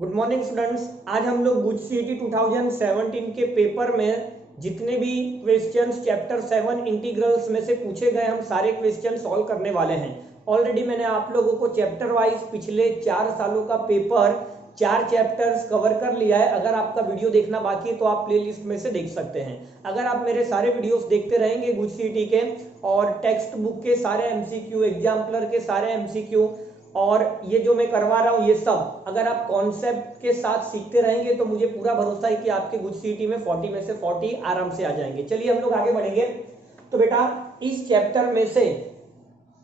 Good morning students. आज हम लोग गुड सीईटी 2017 के पेपर में जितने भी क्वेश्चंस चैप्टर 7 इंटीग्रल्स में से पूछे गए हम सारे क्वेश्चन सॉल्व करने वाले हैं। ऑलरेडी मैंने आप लोगों को चैप्टर वाइज पिछले 4 सालों का पेपर 4 चैप्टर्स कवर कर लिया है। अगर आपका वीडियो देखना बाकी है तो आप प्लेलिस्ट में से देख सकते हैं। अगर आप मेरे सारे वीडियोस देखते रहेंगे गुड सीईटी के और टेक्स्ट बुक के सारे एमसीक्यू, एग्जाम्पलर के सारे एमसीक्यू और ये जो मैं करवा रहा हूँ ये सब अगर आप कॉन्सेप्ट के साथ सीखते रहेंगे तो मुझे पूरा भरोसा है कि आपके गुड सीईटी में 40 में से 40 आराम से आ जाएंगे। चलिए हम लोग आगे बढ़ेंगे। तो बेटा इस चैप्टर में से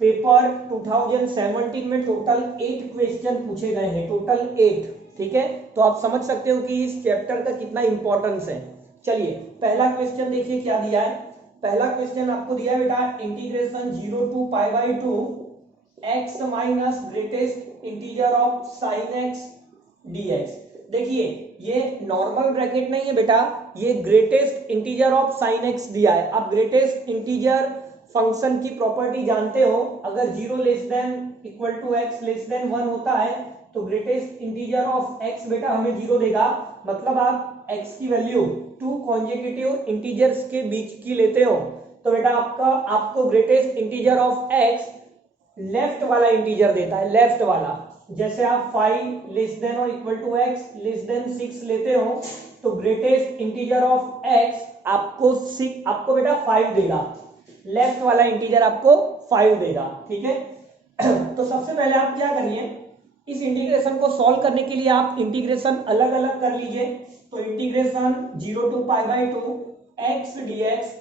पेपर 2017 में टोटल 8 क्वेश्चन पूछे गए हैं, टोटल 8। ठीक है, तो आप समझ सकते हो कि इस चैप्टर का कितना इंपॉर्टेंस है। चलिए पहला क्वेश्चन देखिए क्या दिया है। पहला क्वेश्चन आपको दिया है बेटा integration 0 to pi by 2 x minus greatest integer of sine x dx। देखिए ये नॉर्मल ब्रैकेट नहीं है बेटा, ये greatest integer of sine x दिया है। आप ग्रेटेस्ट इंटीजर फंक्शन की प्रॉपर्टी जानते हो, अगर 0 less than equal to x less than 1 होता है तो ग्रेटेस्ट इंटीजर ऑफ x बेटा हमें 0 देगा। मतलब आप x की वैल्यू 2 कॉन्जिक्यूटिव इंटीजर्स के बीच की लेते हो तो बेटा आपको greatest integer of x left वाला इंटीजर देता है, लेफ्ट वाला। जैसे आप 5 लेस देन और equal to x less than 6 लेते हो तो ग्रेटेस्ट इंटीजर ऑफ x आपको बेटा 5 देगा, लेफ्ट वाला इंटीजर आपको 5 देगा। ठीक है, तो सबसे पहले आप क्या करिए, इस इंटीग्रेशन को सॉल्व करने के लिए आप इंटीग्रेशन अलग अलग कर लीजिए। तो integration 0 to pi by 2 x dx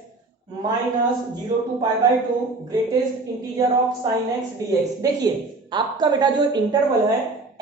minus 0 to pi by 2 greatest integer of sine x dx। देखिए आपका बेटा जो इंटरवल है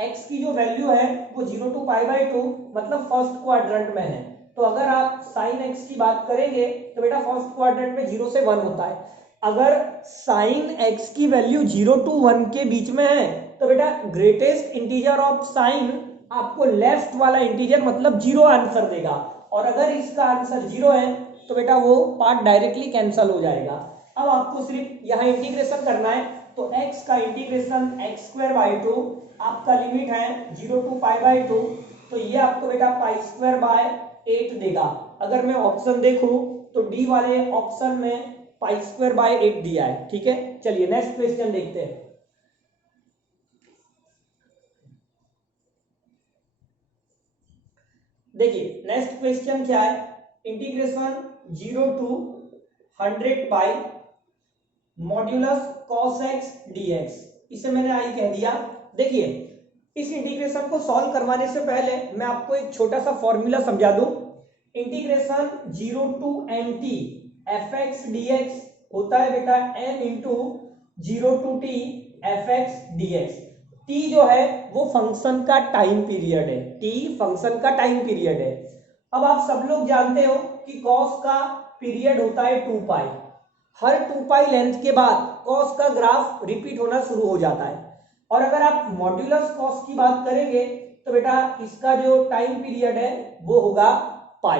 x की जो वैल्यू है वो 0 टू पाई बाई 2 मतलब फर्स्ट क्वाड्रेंट में है। तो अगर आप साइन एक्स की बात करेंगे तो बेटा फर्स्ट क्वाड्रेंट में 0 से 1 होता है। अगर साइन एक्स की वैल्यू 0 टू 1 के बीच में है तो बेटा ग्रेटेस्ट इंटीजर ऑफ साइन आपको लेफ्ट वाला इंटीजर मतलब 0 आंसर देगा। और अगर इसका आंसर 0 है तो बेटा वो पार्ट डायरेक्टली कैंसिल हो जाएगा। अब आपको सिर्फ यहाँ इंटीग्रेशन करना है। तो x का इंटीग्रेशन x स्क्वायर बाई 2 आपका लिमिट है 0 टू पाई बाई 2, तो ये आपको बेटा पाई स्क्वायर बाय 8 देगा। अगर मैं ऑप्शन देखूं तो डी वाले ऑप्शन में पाई स्क्वायर बाय 8 दिया है। ठीक है, चलिए नेक्स्ट क्वेश्चन देखते हैं। देखिए नेक्स्ट क्वेश्चन क्या है, integration 0 to 100 pi modulus cos x dx। इसे मैंने आई कह दिया। देखिए इस इंटीग्रेशन को सॉल्व करवाने से पहले मैं आपको एक छोटा सा फॉर्मूला समझा दूं। Integration 0 to n t f x dx होता है बेटा n into 0 to t f x dx। T जो है वो फंक्शन का टाइम पीरियड है, टी फंक्शन का टाइम पीरियड है। अब आप सब लोग जानते हो कि कॉस का पीरियड होता है 2 पाई। हर 2 पाई लेंथ के बाद कॉस का ग्राफ रिपीट होना शुरू हो जाता है। और अगर आप मॉड्यूलस कॉस की बात करेंगे तो बेटा इसका जो टाइम पीरियड है वो होगा पाई।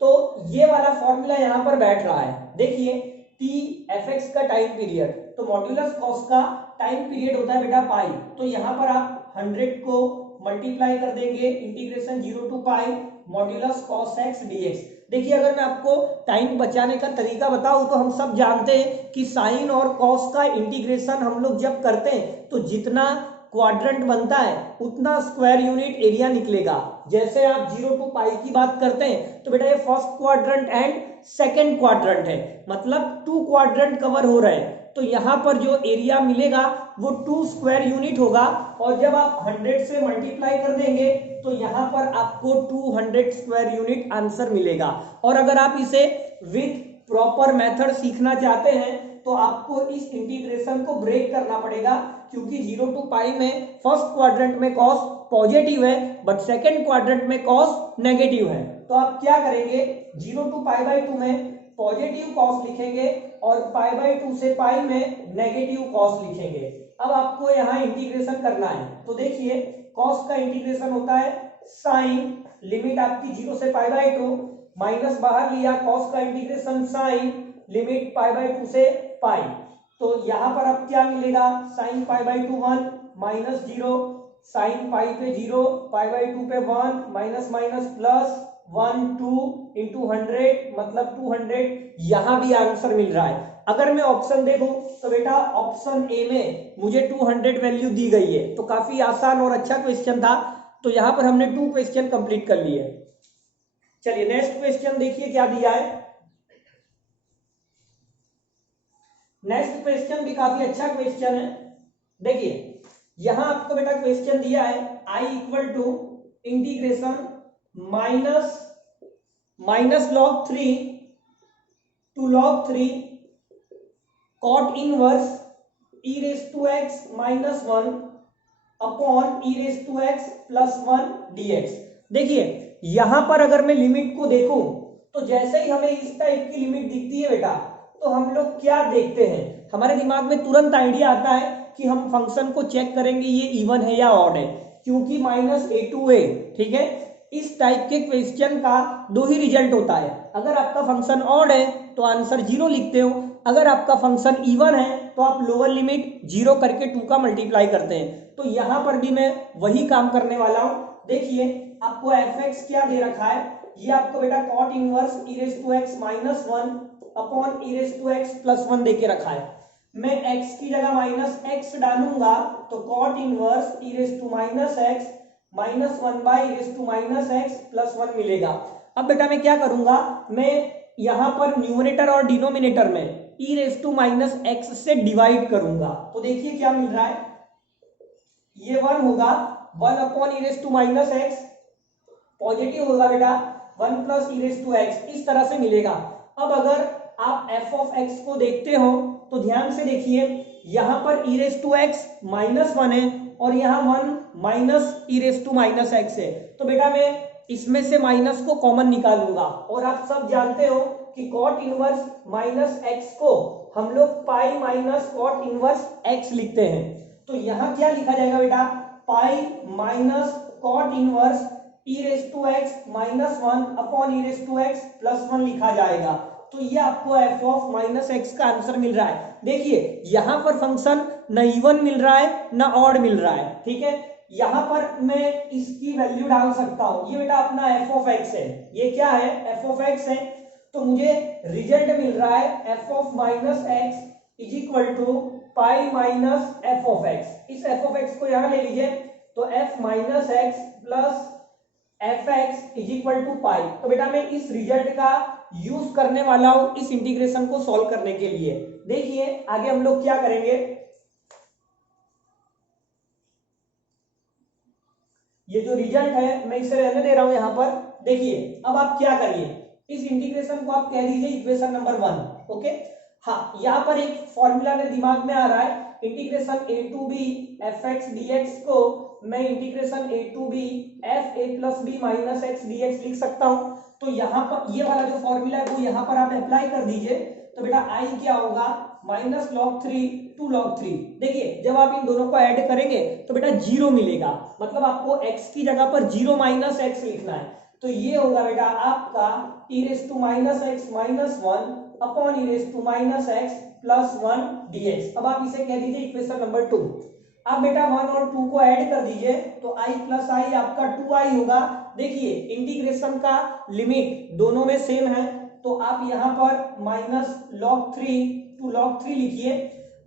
तो ये वाला फॉर्मूला यहां पर बैठ रहा है। देखिए टी एफ एक्स का टाइम पीरियड, तो मॉड्यूलस कॉस का टाइम पीरियड होता है बेटा पाई। तो यहां पर आप 100 को मल्टीप्लाई कर देंगे integration 0 to pi modulus cos x dx। देखिए अगर मैं आपको टाइम बचाने का तरीका बताऊं तो हम सब जानते हैं कि साइन और कॉस का इंटीग्रेशन हम लोग जब करते हैं तो जितना क्वाड्रेंट बनता है उतना स्क्वायर यूनिट एरिया निकलेगा। जैसे आप 0 टू पाई की बात करते हैं तो बेटा ये first quadrant and second quadrant है, मतलब 2 क्वाड्रेंट कवर हो रहे हैं। तो यहां पर जो एरिया मिलेगा वो 2 स्क्वायर यूनिट होगा। और जब आप 100 से मल्टीप्लाई कर देंगे तो यहां पर आपको 200 स्क्वायर यूनिट आंसर मिलेगा। और अगर आप इसे विथ प्रॉपर मेथड सीखना चाहते हैं तो आपको इस इंटीग्रेशन को ब्रेक करना पड़ेगा, क्योंकि 0 टू पाई में फर्स्ट क्वाड्रेंट में कॉस पॉजिटिव है बट सेकेंड क्वाड्रेंट में कॉस नेगेटिव है। तो आप क्या करेंगे, 0 टू पाई बाई 2 में पॉजिटिव कॉस लिखेंगे और पाई बाई 2 से पाई में नेगेटिव कॉस लिखेंगे। अब आपको यहाँ इंटीग्रेशन करना है। तो देखिए कॉस का इंटीग्रेशन होता है साइन, लिमिट आपकी 0 से पाई बाई 2 माइनस बाहर लिया, कॉस का integration sine limit pi by 2 से पाई। तो यहां पर अब क्या मिलेगा, sine pi by 2 1 minus 0 sine pi पे 0, पाई बाई 2 पे 1, माइनस माइनस प्लस 1 2 इंटू 100 मतलब 200। यहां भी आंसर मिल रहा है। अगर मैं ऑप्शन देखूं तो बेटा ऑप्शन ए में मुझे 200 वैल्यू दी गई है, तो काफी आसान और अच्छा क्वेश्चन था। तो यहां पर हमने 2 क्वेश्चन कंप्लीट कर लिए। चलिए नेक्स्ट क्वेश्चन देखिए क्या दिया है। नेक्स्ट क्वेश्चन भी काफी अच्छा क्वेश्चन है। देखिए यहां आपको बेटा क्वेश्चन दिया है i equal to integration minus log 3 to log 3 cot inverse e raise to x minus 1 upon e raise to x plus 1 dx। देखिए यहां पर अगर मैं लिमिट को देखूं तो जैसे ही हमें इस टाइप की लिमिट दिखती है बेटा, तो हम लोग क्या देखते हैं, हमारे दिमाग में तुरंत आइडिया आता है कि हम फंक्शन को चेक करेंगे ये इवन है या ऑड है, क्योंकि माइनस ए टू ए, ठीक है। इस टाइप के क्वेश्चन का दो ही रिजल्ट होता है, अगर आपका फंक्शन ऑड है तो आंसर 0 लिखते हो, अगर आपका फंक्शन इवन है तो आप लोअर लिमिट 0 करके 2 का मल्टीप्लाई करते हैं। तो यहां पर भी मैं वही काम करने वाला हूं। देखिए आपको fx क्या दे रखा है, ये आपको बेटा cot inverse e raise to x minus 1 upon e raise to x plus 1 देके रखा है। मैं x की जगह माइनस एक्स डालूंगा तो cot inverse e raise to minus x minus 1 by e raise to minus x plus 1 मिलेगा। अब बेटा मैं क्या करूंगा, मैं यहां पर न्यूमरेटर और डिनोमिनेटर में e raise to minus x से डिवाइड करूंगा। तो देखिए क्या मिल रहा है, ये 1 होगा 1 upon e raise to minus x, positive होगा बेटा 1 plus e raise to x, इस तरह से मिलेगा। अब अगर आप एफ ऑफ एक्स को देखते हो तो ध्यान से देखिए, यहां पर e raise to x minus 1 है और यहाँ 1 minus e raise to minus x है। तो बेटा मैं इसमें से माइनस को कॉमन निकालूंगा, और आप सब जानते हो कि कॉट इनवर्स माइनस एक्स को हम लोग pi minus cot inverse x लिखते हैं। तो यहां क्या लिखा जाएगा बेटा, pi minus cot inverse e raise to x minus 1 upon e raise to x plus 1 लिखा जाएगा। तो ये आपको एफ ऑफ माइनस एक्स का आंसर मिल रहा है। देखिए यहां पर फंक्शन न इवन मिल रहा है न ऑड मिल रहा है, ठीक है। यहां पर मैं इसकी वैल्यू डाल सकता हूं, ये बेटा अपना एफ ऑफ एक्स है, ये क्या है एफ ऑफ एक्स है। तो मुझे रिजल्ट मिल रहा है f of minus x is equal to pi minus f of x. इस एफ ऑफ एक्स को यहां ले लीजिए, तो f minus x plus f x is equal to pi. तो बेटा मैं इस रिजल्ट का यूज करने वाला हूं इस इंटीग्रेशन को सॉल्व करने के लिए। देखिए आगे हम लोग क्या करेंगे, ये जो रिजल्ट है मैं इसे रहने दे रहा हूं यहां पर। देखिए अब आप क्या करिए, इस इंटीग्रेशन को आप कह दीजिए इक्वेशन नंबर 1, ओके। हाँ यहां पर एक फॉर्मूला मेरे दिमाग में आ रहा है, integration a to b f x d x को मैं integration a to b f a plus b minus x d x लिख सकता हूं। तो यहाँ पर ये वाला जो फॉर्मूला है वो यहाँ पर आप अप्लाई कर दीजिए। तो बेटा आई क्या होगा, माइनस लॉग 3 टू लॉग 3। देखिए जब आप इन दोनों को ऐड करेंगे तो बेटा 0 मिलेगा, मतलब आपको x की जगह पर 0 माइनस एक्स लिखना है। तो ये होगा बेटा आपका e raise to minus x minus 1 upon e raise to minus x plus 1 dx। अब आप इसे कह दीजिए इक्वेशन नंबर 2। आप बेटा 1 और 2 को ऐड कर दीजिए, तो i प्लस आई आपका 2i होगा। देखिए इंटीग्रेशन का लिमिट दोनों में सेम है, तो आप यहाँ पर माइनस लॉग 3 टू लॉग 3 लिखिए।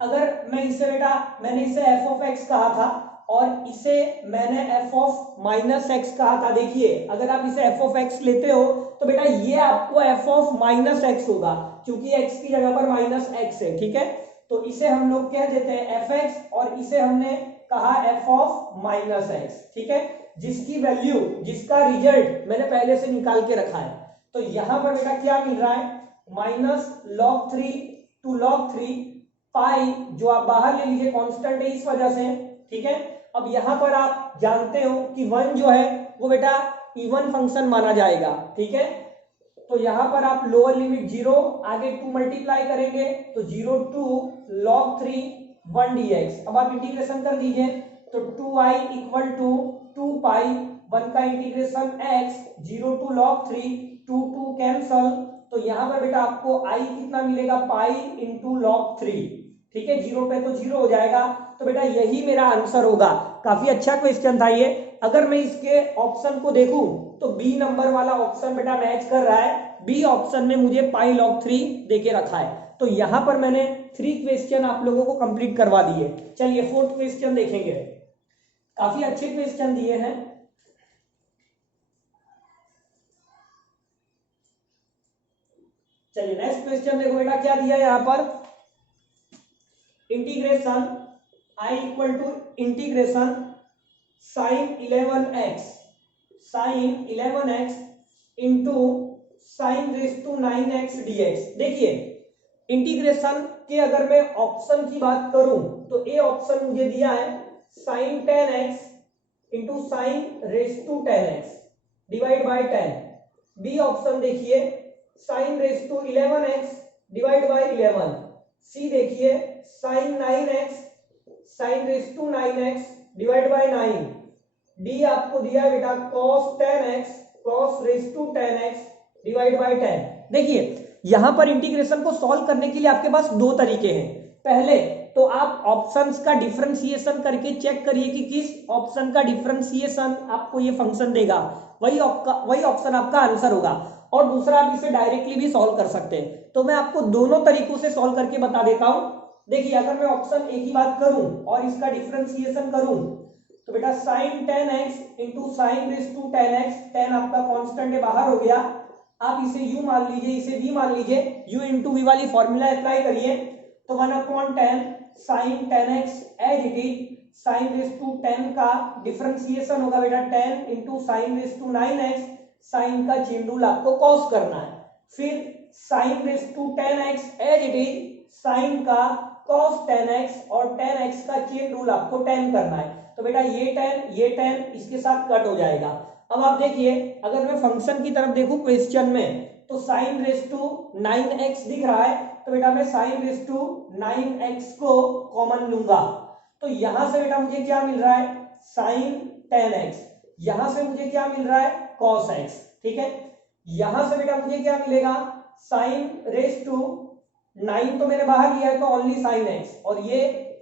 अगर मैं इसे बेटा, मैंने इसे एफ ऑफ एक्स कहा था और इसे मैंने एफ ऑफ माइनस एक्स कहा था। देखिए अगर आप इसे एफ ऑफ एक्स लेते हो तो बेटा ये आपको एफ ऑफ माइनस एक्स होगा, क्योंकि एक्स की जगह पर माइनस एक्स है, ठीक है। तो इसे हम लोग कह देते हैं एफ एक्स और इसे हमने कहा एफ ऑफ माइनस एक्स, ठीक है, जिसकी वैल्यू, जिसका रिजल्ट मैंने पहले से निकाल के रखा है। तो यहां पर बेटा क्या मिल रहा है, माइनस लॉग 3 टू लॉग 3 पाई, जो आप बाहर ले लीजिए कांस्टेंट है इस वजह से, ठीक है। अब यहां पर आप जानते हो कि 1 जो है वो बेटा इवन फंक्शन माना जाएगा, ठीक है। तो यहां पर आप लोअर लिमिट 0, आगे 2 मल्टीप्लाई करेंगे तो 0 टू log 3 1 dx। अब आप इंटीग्रेशन कर दीजिए तो 2i इक्वल टू 2 पाई 1 का integration x 0 to log 3 2 2 cancel. तो यहां पर बेटा आपको i कितना मिलेगा, पाई इंटू log 3, ठीक है, 0 पे तो 0 हो जाएगा, तो बेटा यही मेरा आंसर होगा। काफी अच्छा क्वेश्चन था ये। अगर मैं इसके ऑप्शन को देखूं तो बी नंबर वाला ऑप्शन बेटा मैच कर रहा है। बी ऑप्शन ने मुझे पाई लॉग 3 देके रखा है। तो यहां पर मैंने 3 क्वेश्चन आप लोगों को कंप्लीट करवा दिए। चलिए 4th क्वेश्चन देखेंगे। काफी अच्छे क्वेश्चन दिए हैं। चलिए नेक्स्ट क्वेश्चन देखो बेटा, क्या दिया है यहां पर, integration I equal to integration sine 11x into sine raise to 9x dx। देखिए इंटीग्रेशन के अगर मैं ऑप्शन की बात करूं तो ए ऑप्शन मुझे दिया है sine 10x into sine raise to 10x divide by 10। B option देखिए sine raise to 11x divide by 11। C देखिए sine 9x sine raise to 9x divide by 9। D आपको दिया है बेटा cos 10x cos raise to 10x divide by 10। देखिए यहां पर integration को सॉल्व करने के लिए आपके पास दो तरीके हैं। पहले तो आप ऑप्शंस का डिफरेंशिएशन करके चेक करिए कि किस ऑप्शन का डिफरेंशिएशन आपको ये फंक्शन देगा, वही ऑप्शन आपका आंसर होगा। और दूसरा आप इसे डायरेक्टली भी सॉल्व कर सकते हैं। तो मैं आपको दोनों तरीकों से सॉल्व करके बता देता हूं। देखिए अगर मैं ऑप्शन ए की बात करूं और इसका डिफरेंशिएशन करूं तो बेटा sine 10x into sine raise to 10x, 10 आपका कांस्टेंट है बाहर हो गया, आप इसे u मान लीजिए इसे v मान लीजिए, u इंटू वी वाली फॉर्मूला अप्लाई करिए तो 1/10 sine 10x as it is sine raise to 10 का डिफरेंशिएशन होगा बेटा 10 into sine raise to 9x, sine का चेन रूल आपको कॉस करना है, फिर sine raise to 10x as it is sine का cos 10x और 10x का चेन रूल आपको 10 करना है। तो बेटा ये 10 इसके साथ कट हो जाएगा। अब आप देखिए अगर मैं फंक्शन की तरफ देखूं क्वेश्चन में तो साइन रेस टू 9x दिख रहा है, तो बेटा मैं साइन रेस टू 9x को कॉमन लूंगा। तो यहां से बेटा मुझे क्या मिल रहा है साइन 10x, यहां से मुझे क्या मिल रहा है cos x। ठीक है, यहां से बेटा मुझे क्या मिलेगा साइन रेस टू 9 तो मैंने बाहर लिया है तो ओनली साइन x और ये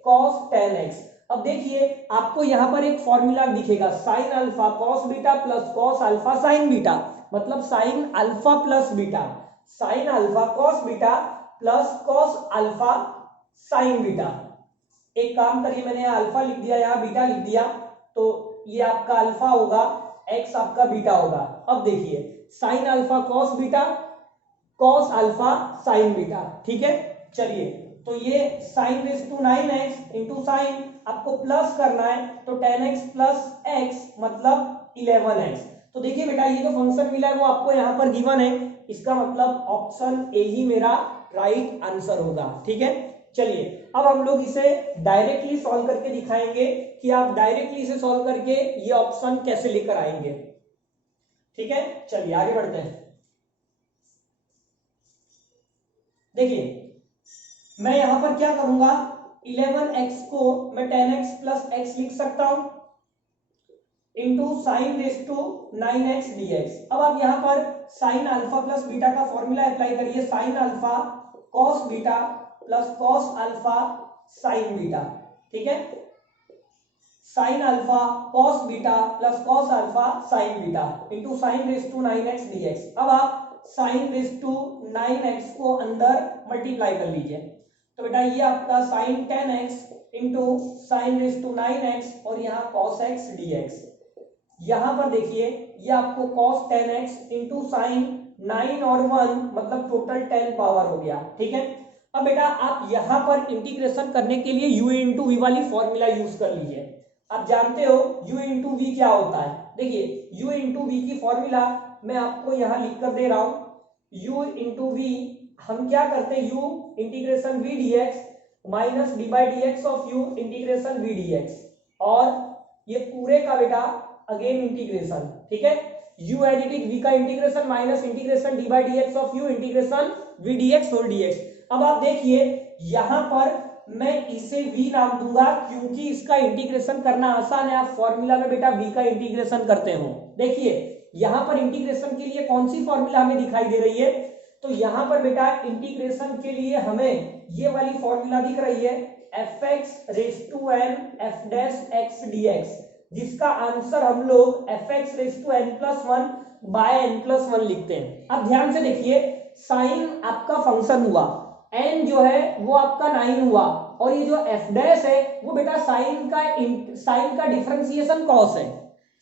cos 10x। अब देखिए आपको यहां पर एक फॉर्मूला दिखेगा sine alpha cos beta plus cos alpha sine beta, मतलब sine alpha plus beta, sine alpha cos beta plus cos alpha sine beta. एक काम करिए मैंने यहाँ अल्फा लिख दिया यहाँ बीटा लिख दिया, तो ये आपका अल्फा होगा x आपका बीटा होगा। अब देखिए sine alpha cos beta cos alpha sine beta. ठीक है, चलिए तो ये sine raise to 9x into sine आपको प्लस करना है तो 10x प्लस x मतलब 11x। तो देखिए बेटा ये जो फंक्शन मिला है वो आपको यहाँ पर गिवन है, इसका मतलब ऑप्शन ए ही मेरा राइट आंसर होगा। ठीक है, चलिए अब हम लोग इसे डायरेक्टली सॉल्व करके दिखाएंगे कि आप डायरेक्टली इसे सॉल्व करके ये ऑप्शन कैसे लेकर आएंगे। ठीक है, चलिए आगे बढ़ते हैं। देखिए मैं यहां पर क्या करूंगा 11x को मैं 10x प्लस x लिख सकता हूं into sine raise to 9x dx। अब आप यहां पर साइन अल्फा प्लस बीटा का फॉर्मूला अप्लाई करिए, sine alpha cos beta plus cos alpha sine beta. ठीक है, sine alpha cos beta plus cos alpha sine beta into sine raise to 9x dx। अब आप साइन रेस टू 9x को अंदर multiply कर लीजिए, तो बेटा ये आपका sine 10x into sine raise to 9x और यहाँ cos x dx। यहां पर देखिए ये आपको cos 10x इंटू साइन 9 और 1 मतलब टोटल 10 पावर हो गया। ठीक है, अब बेटा आप यहां पर इंटीग्रेशन करने के लिए u इंटू वी वाली फॉर्मूला यूज कर लीजिए। आप जानते हो u इंटू वी क्या होता है। देखिए u इंटू वी की फॉर्मूला मैं आपको यहां लिख कर दे रहा हूं। u इंटू वी हम क्या करते हैं u integration v dx minus D by d x of u integration v dx, और ये पूरे का बेटा अगेन इंटीग्रेशन। ठीक है, u as it is v का integration minus integration d by d x of u integration v dx whole dx। अब आप देखिए यहां पर मैं इसे v नाम दूंगा क्योंकि इसका इंटीग्रेशन करना आसान है। आप फॉर्मूला में बेटा v का इंटीग्रेशन करते हो। देखिए यहां पर इंटीग्रेशन के लिए कौन सी फॉर्मूला हमें दिखाई दे रही है, तो यहां पर बेटा इंटीग्रेशन के लिए हमें ये वाली फॉर्मूला दिख रही है f x raise to n f dash x d x, जिसका आंसर हम लोग f x raise to n plus one by n plus one लिखते हैं। अब ध्यान से देखिए, साइन आपका फंक्शन हुआ, एन जो है वो आपका 9 हुआ, और ये जो एफ डैश है वो बेटा साइन का डिफरेंशिएशन कॉस है।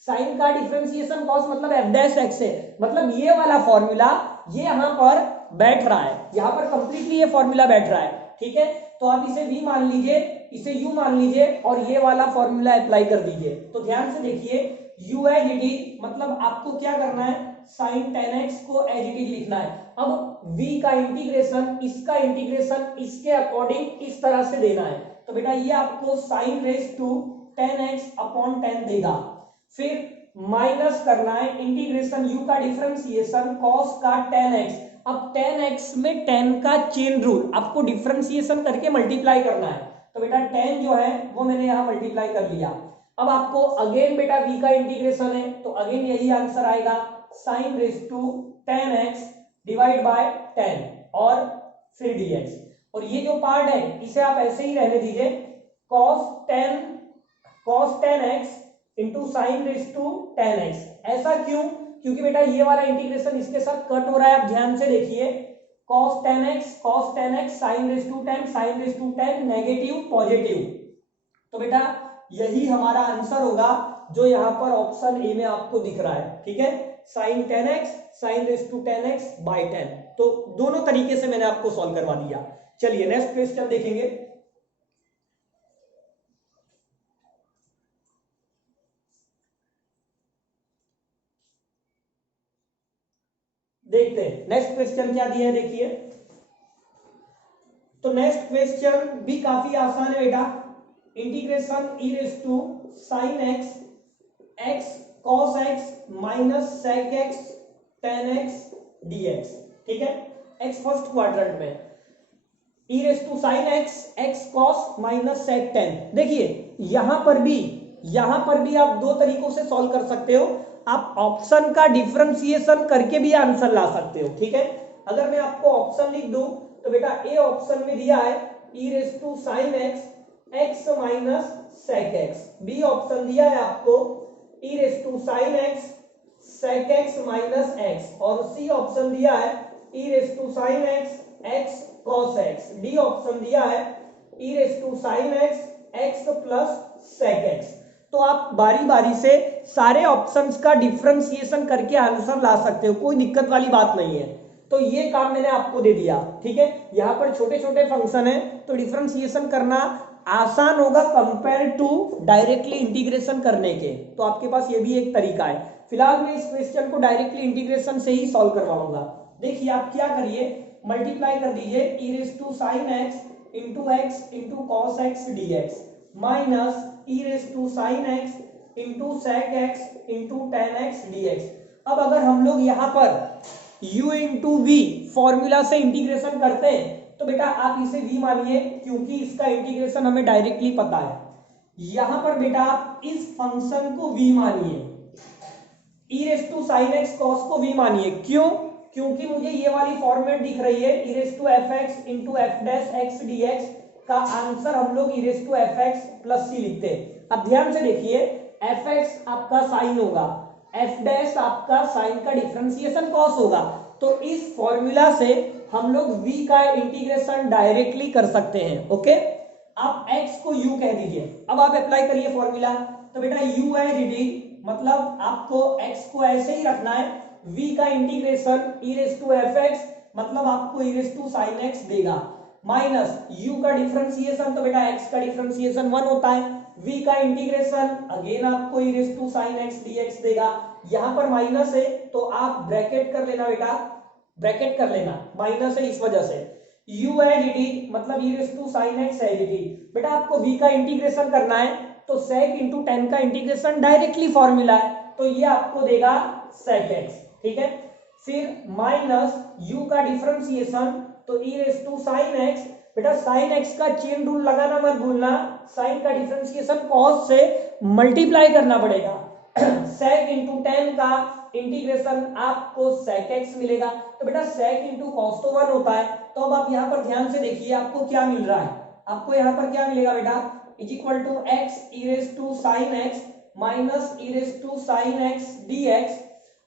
साइन का डिफरेंशिएशन कॉस मतलब एफ डैश एक्स है, मतलब ये वाला फॉर्मूला ये यहां पर बैठ रहा है, यहां पर कंप्लीटली ये फॉर्मूला बैठ रहा है। ठीक है, तो आप इसे v मान लीजिए, इसे u मान लीजिए और ये वाला फॉर्मूला अप्लाई कर दीजिए। तो ध्यान से देखिए, u एज इट इज मतलब आपको क्या करना है, साइन 10x को एज इट इज लिखना है। अब v का इंटीग्रेशन, इसका इंटीग्रेशन इसके अकॉर्डिंग इस तरह से देना है। तो बेटा ये आपको sign raise to 10x upon 10 देगा। फिर माइनस करना है इंटीग्रेशन u का डिफरेंशिएशन cos का 10x। अब 10x में 10 का चेन रूल आपको डिफरेंशिएशन करके मल्टीप्लाई करना है। तो बेटा 10 जो है वो मैंने यहां मल्टीप्लाई कर लिया। अब आपको अगेन बेटा v का इंटीग्रेशन है, तो अगेन यही आंसर आएगा sine raise to 10x divide by 10 और फिर dx। और ये जो पार्ट है इसे आप ऐसे ही रहने दीजिए, cos 10x into sine raise to 10x। ऐसा क्यों? क्योंकि बेटा ये वाला इंटीग्रेशन इसके साथ कट हो रहा है। आप ध्यान से देखिए, cos 10x sine raise to 10 negative positive. तो बेटा यही हमारा आंसर होगा जो यहाँ पर ऑप्शन ए में आपको दिख रहा है। ठीक है, sine 10x sine raise to 10x by 10। तो दोनों तरीके से मैंने आपको सॉल्व करवा दिया। चलिए नेक्स्ट क्वेश्चन देखेंगे। देखते हैं नेक्स्ट क्वेश्चन क्या दिया है, देखिए। तो नेक्स्ट क्वेश्चन भी काफी आसान है बेटा, integration e raise to sine x x cos x minus sec x tan x d x. ठीक है, एक्स फर्स्ट क्वाड्रेंट में, e raise to sine x x cos minus sec tan. देखिए यहां पर भी आप दो तरीकों से सॉल्व कर सकते हो। आप ऑप्शन का डिफरेंशिएशन करके भी आंसर ला सकते हो। ठीक है, अगर मैं आपको ऑप्शन लिख दूं तो बेटा ए ऑप्शन में दिया है e raise to sine x x minus sec x, B option दिया है आपको e raise to sine x sec x minus x, और सी ऑप्शन दिया है e raise to sine x x cos x, D option दिया है e raise to sine x x plus sec x. तो आप बारी बारी से सारे ऑप्शंस का डिफरेंशिएशन करके आंसर ला सकते हो, कोई दिक्कत वाली बात नहीं है। तो ये काम मैंने आपको दे दिया। ठीक है, यहाँ पर छोटे छोटे फंक्शन है तो डिफरेंशिएशन करना आसान होगा कंपेयर टू डायरेक्टली इंटीग्रेशन करने के। तो आपके पास ये भी एक तरीका है। फिलहाल मैं इस क्वेश्चन को डायरेक्टली इंटीग्रेशन से ही सॉल्व करवाऊंगा। देखिए आप क्या करिए, मल्टीप्लाई कर दीजिए e raise to sine x into cos x d x minus e raise to sine x into sec x into tan x d x. अब अगर हम लोग यहाँ पर u इंटू वी फॉर्मूला से इंटीग्रेशन करते हैं तो बेटा आप इसे v मानिए, क्योंकि इसका इंटीग्रेशन हमें डायरेक्टली पता है। यहां पर बेटा आप इस फंक्शन को v मानिए, e raise to sine x cos को v मानिए। क्यों? क्योंकि मुझे ये वाली फॉर्मेट दिख रही है e raise to f x into f dash x d x का आंसर हम लोग e raise to f x plus c लिखते हैं। अब ध्यान से देखिए, एफ एक्स आपका साइन होगा, एफ डैश आपका साइन का डिफरेंशिएशन कॉस होगा। तो इस फॉर्मूला से हम लोग v का इंटीग्रेशन डायरेक्टली कर सकते हैं। ओके, आप x को u कह दीजिए। अब आप अप्लाई करिए फॉर्मूला। तो बेटा u है डी, मतलब आपको x को ऐसे ही रखना है, v का integration e raise to f x मतलब आपको e raise to sine x देगा, माइनस u का डिफरेंशिएशन, तो बेटा x का डिफरेंशिएशन 1 होता है, v का इंटीग्रेशन अगेन आपको e raise to sine x dx देगा। यहां पर माइनस है तो आप ब्रैकेट कर लेना बेटा, ब्रैकेट कर लेना, माइनस है इस वजह से। u है dt मतलब ई रेस टू साइन एक्स है dt। बेटा आपको v का इंटीग्रेशन करना है तो sec इंटू टेन का इंटीग्रेशन डायरेक्टली फॉर्मूला है, तो ये आपको देगा sec x। ठीक है, फिर माइनस u का डिफरेंशिएशन तो ई रेस टू साइन एक्स, बेटा साइन एक्स का चेन रूल लगाना मत भूलना, साइन का डिफरेंशिएशन कॉस से मल्टीप्लाई करना पड़ेगा। sec इंटू टेन का इंटीग्रेशन आपको sec x मिलेगा। तो बेटा sec इंटू कॉस तो 1 होता है। तो अब आप यहाँ पर ध्यान से देखिए आपको क्या मिल रहा है, आपको यहाँ पर क्या मिलेगा बेटा, is equal to x e raise to sine x minus e raise to sine x d x,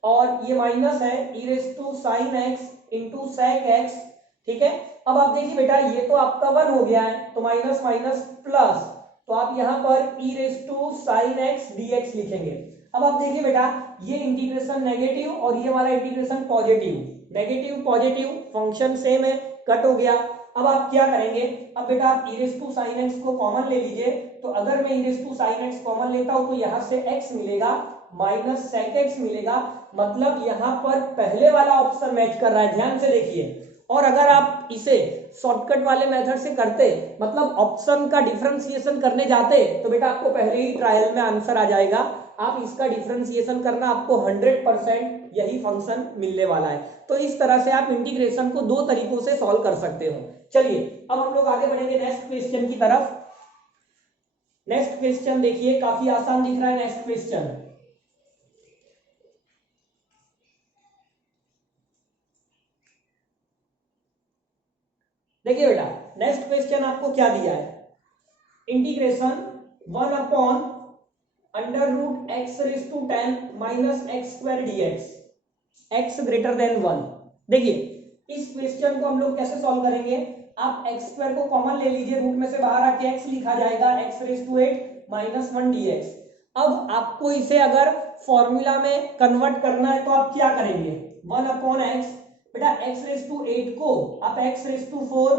और ये माइनस है e raise to sine x into sec x. ठीक है, अब आप देखिए बेटा ये तो आपका 1 हो गया है, तो माइनस माइनस प्लस, तो आप यहाँ पर e raise to sine x d x लिखेंगे। अब आप देखिए बेटा ये इंटीग्रेशन नेगेटिव और ये वाला integration positive, negative positive function same है, कट हो गया। अब आप क्या करेंगे, अब बेटा आप e raise to sine x को कॉमन ले लीजिए, तो अगर मैं e raise to sine x common लेता हूं तो यहाँ से x मिलेगा माइनस सेक एक्स मिलेगा, मतलब यहाँ पर पहले वाला ऑप्शन मैच कर रहा है, ध्यान से देखिए। और अगर आप इसे शॉर्टकट वाले मेथड से करते, मतलब ऑप्शन का डिफरेंशिएशन करने जाते, तो बेटा आपको पहले ही ट्रायल में आंसर आ जाएगा। आप इसका डिफरेंशिएशन करना, आपको 100% यही फंक्शन मिलने वाला है। तो इस तरह से आप इंटीग्रेशन को दो तरीकों से सॉल्व कर सकते हो। चलिए अब हम लोग आगे बढ़ेंगे नेक्स्ट क्वेश्चन की तरफ। नेक्स्ट क्वेश्चन देखिए, काफी आसान दिख रहा है नेक्स्ट क्वेश्चन। देखिए बेटा नेक्स्ट क्वेश्चन आपको क्या दिया है, integration 1 upon under root x raise to 10 minus x square d x, x greater than 1। देखिए इस क्वेश्चन को हम लोग कैसे सॉल्व करेंगे, आप एक्स स्क्वायर को कॉमन ले लीजिए, रूट में से बाहर आके एक्स लिखा जाएगा, x raise to 8 minus 1 d x. अब आपको इसे अगर फॉर्मूला में कन्वर्ट करना है तो आप क्या करेंगे, 1 अपॉन एक्स, बेटा एक्स रेस टू 8 को आप एक्स रेस टू 4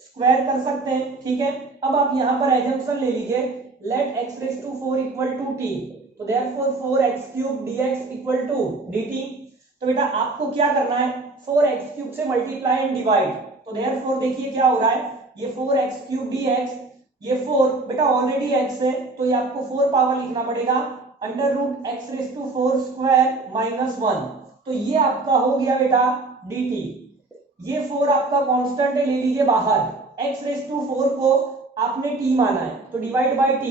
स्क्वायर कर सकते हैं। ठीक है, अब आप यहाँ पर एजम्पशन ले लीजिए, let x raise to 4 equal to t, तो therefore 4x cube dx equal to dt। तो बेटा आपको क्या करना है, 4x क्यूब से मल्टीप्लाई एंड डिवाइड, तो देयरफॉर देखिए क्या हो रहा है, ये 4x क्यूब dx, ये 4 बेटा ऑलरेडी x है तो ये आपको 4 पावर लिखना पड़ेगा, under root x raise to 4 square minus 1, तो ये आपका हो गया बेटा dt। ये 4 आपका कांस्टेंट है, ले लीजिए बाहर, x रेस टू 4 को आपने t माना है तो divide by t,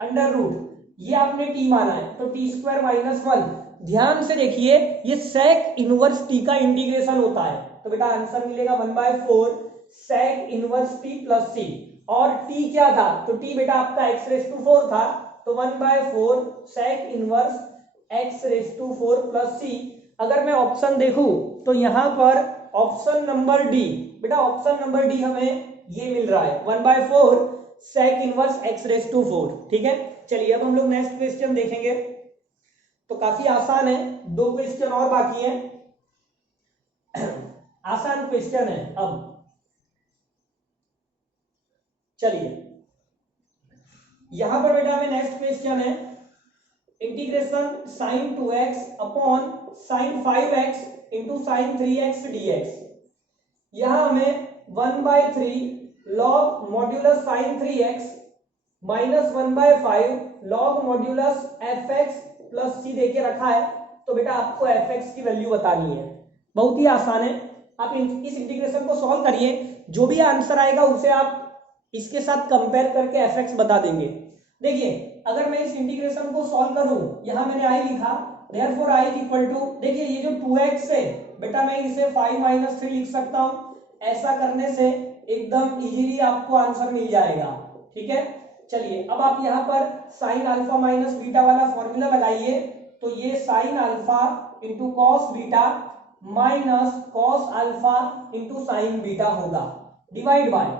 under root ये आपने t माना है तो t स्क्वायर माइनस 1। ध्यान से देखिए ये सेक इनवर्स t का इंटीग्रेशन होता है, तो बेटा आंसर मिलेगा 1/4 sec inverse t plus c, और t क्या था, तो t बेटा आपका x रेस टू 4 था, तो 1/4 sec inverse x raise to 4 plus c। अगर मैं ऑप्शन देखूं तो यहां पर ऑप्शन नंबर डी, बेटा ऑप्शन नंबर डी हमें ये मिल रहा है 1/4 sec inverse x raise to 4। ठीक है, चलिए अब हम लोग नेक्स्ट क्वेश्चन देखेंगे, तो काफी आसान है, दो क्वेश्चन और बाकी हैं, आसान क्वेश्चन है। अब चलिए यहां पर बेटा हमें नेक्स्ट क्वेश्चन है, integration sine 2x upon sine 5x into sine 3x dx। यहां हमें 1/3 log modulus sine 3x minus 1/5 log modulus fx plus c देके रखा है, तो बेटा आपको fx की वैल्यू बतानी है। बहुत ही आसान है, आप इस इंटीग्रेशन को सॉल्व करिए, जो भी आंसर आएगा उसे आप इसके साथ कंपेयर करके fx बता देंगे। देखिए अगर मैं इस इंटीग्रेशन को सॉल्व करूं, यहां मैंने i लिखा, देयरफॉर i इक्वल टू, देखिए ये जो 2x है बेटा मैं इसे 5 - 3 लिख सकता हूं, ऐसा करने से एकदम इजीली आपको आंसर मिल जाएगा। ठीक है, चलिए अब आप यहाँ पर साइन अल्फा माइनस बीटा वाला फॉर्मूला लगाइए, तो ये sine alpha into cos beta minus cos alpha into sine beta होगा, divide by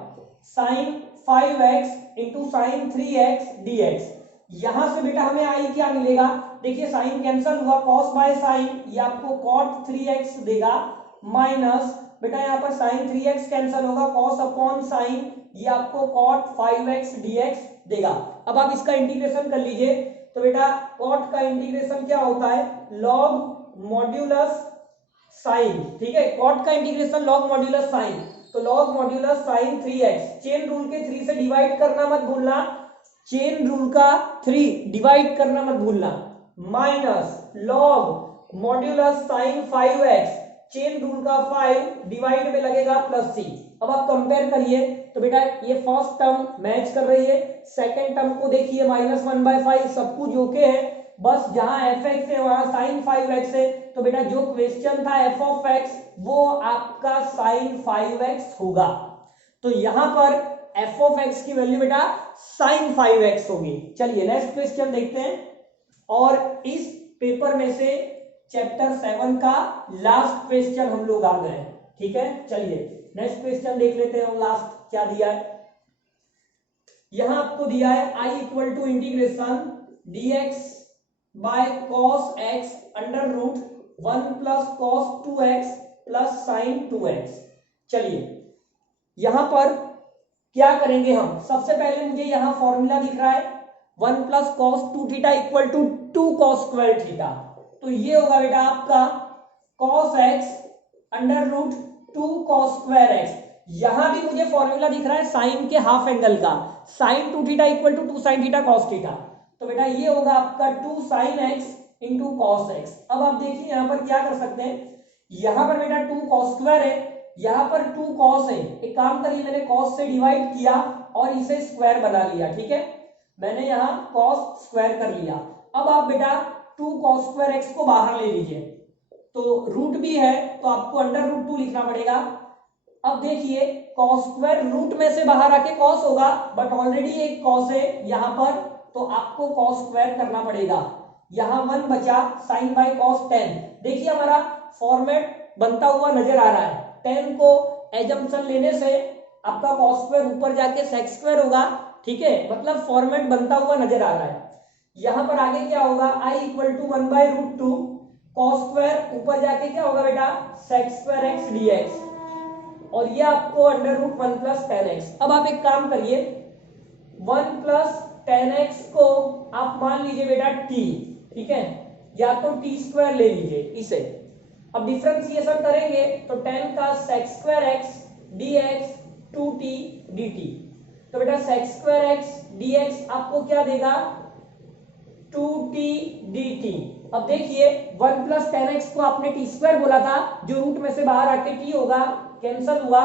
sine 5x into sine 3x dx। यहां से बेटा हमें आई क्या मिलेगा, देखिए साइन कैंसल हुआ, कॉस बाय साइन ये आपको कॉट 3x देगा, माइनस बेटा यहाँ पर साइन 3x कैंसल होगा, कॉस अपॉन साइन ये आपको कॉट 5x dx देगा। अब आप इसका इंटीग्रेशन कर लीजिए, तो बेटा कॉट का इंटीग्रेशन क्या होता है, लॉग मॉड्यूलस साइन। ठीक है, कॉट का इंटीग्रेशन लॉग मॉड्यूलस साइन, तो log modulus sine 3x, chain rule के 3 से डिवाइड करना मत भूलना, चेन रूल का 3 डिवाइड करना मत भूलना, minus log modulus sine 5x, chain rule का 5 डिवाइड में लगेगा प्लस c। अब आप कंपेयर करिए, तो बेटा ये फर्स्ट टर्म मैच कर रही है, सेकंड टर्म को देखिए माइनस 1/5, सब कुछ ओके है, बस जहां fx है वहां sin 5x है, तो बेटा जो क्वेश्चन था f of x वो आपका sin 5x होगा। तो यहां पर f ऑफ x की वैल्यू बेटा sin 5x होगी। चलिए नेक्स्ट क्वेश्चन देखते हैं, और इस पेपर में से चैप्टर 7 का लास्ट क्वेश्चन हम लोग आ गए। ठीक है, चलिए नेक्स्ट क्वेश्चन देख लेते हैं हम। लास्ट क्या दिया है, यहां आपको दिया है i equal to integration dx by cos x under root 1 plus cos 2x plus sin 2x। चलिए यहां पर क्या करेंगे हम, सबसे पहले मुझे यहां फॉर्मूला दिख रहा है 1 plus cos 2 theta equal to 2 cos square theta. तो ये होगा बेटा आपका cos x under root 2 cos square x। यहां भी मुझे फॉर्मूला दिख रहा है साइन के हाफ एंगल का, sine 2 theta equal to 2 sin theta cos theta. तो बेटा ये होगा आपका 2 sin x into cos x। अब आप देखिए यहां पर क्या कर सकते हैं, यहां पर बेटा 2 cos स्क्वायर है, यहां पर 2 cos है। एक काम करिए, मैंने cos से डिवाइड किया और इसे स्क्वायर बना लिया। ठीक है, मैंने यहां cos स्क्वायर कर लिया। अब आप बेटा 2 cos स्क्वायर x को बाहर ले लीजिए, तो रूट भी है तो आपको अंडर रूट 2 लिखना पड़ेगा। अब देखिए cos स्क्वायर रूट में से बाहर आके cos होगा, बट ऑलरेडी एक cos है यहां पर, तो आपको cos स्क्वायर करना पड़ेगा। यहां 1 बचा sin बाय cos 10। देखिए हमारा फॉर्मेट बनता हुआ नजर आ रहा है। 10 को एजम्पशन लेने से आपका cos स्क्वायर ऊपर जाके sec स्क्वायर होगा। ठीक है, मतलब फॉर्मेट बनता हुआ नजर आ रहा है। यहां पर आगे क्या होगा, i equal to 1 by root 2 cos square ऊपर जाके क्या होगा बेटा sec स्क्वायर x dx, और ये आपको अंडर रूट 1 प्लस 10x। अब आप एक काम करिए, 1 प्लस 10x को आप मान लीजिए बेटा t। ठीक है, या तो t स्क्वायर ले लीजिए इसे। अब डिफरेंशिएशन करेंगे तो 10 का sec square x dx 2t dt। तो बेटा sec स्क्वायर x dx आपको क्या देगा 2t dt। अब देखिए 1 प्लस 10x को आपने t स्क्वायर बोला था, जो रूट में से बाहर आके t होगा, कैंसल हुआ,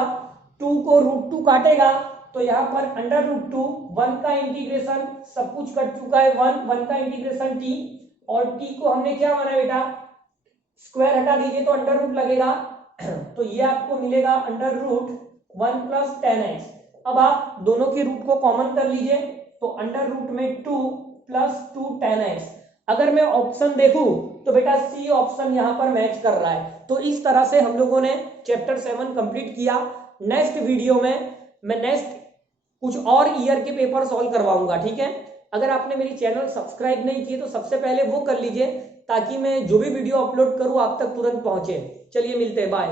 2 को रूट 2 काटेगा तो यहाँ पर अंडर रूट 2, 1 का इंटीग्रेशन सब कुछ कट चुका है, 1 का इंटीग्रेशन t, और t को हमने क्या माना बेटा स्क्वायर हटा दीजिए तो अंडर रूट लगेगा। तो ये आपको मिलेगा अंडर रूट 1 प्लस 10x। अब आप दोनों के रूट को कॉमन कर लीजिए, तो अंडर रूट में 2 प्लस 2 10x। अगर मैं ऑप्शन देखूं तो बेटा सी ऑप्शन यहां पर मैच कर रहा है। तो इस तरह से हम लोगों ने चैप्टर 7 कंप्लीट किया। नेक्स्ट वीडियो में मैं नेक्स्ट कुछ और ईयर के पेपर सॉल्व करवाऊंगा। ठीक है, अगर आपने मेरी चैनल सब्सक्राइब नहीं किए तो सबसे पहले वो कर लीजिए, ताकि मैं जो भी वीडियो अपलोड करूं आप तक तुरंत पहुंचे। चलिए मिलते हैं, बाय।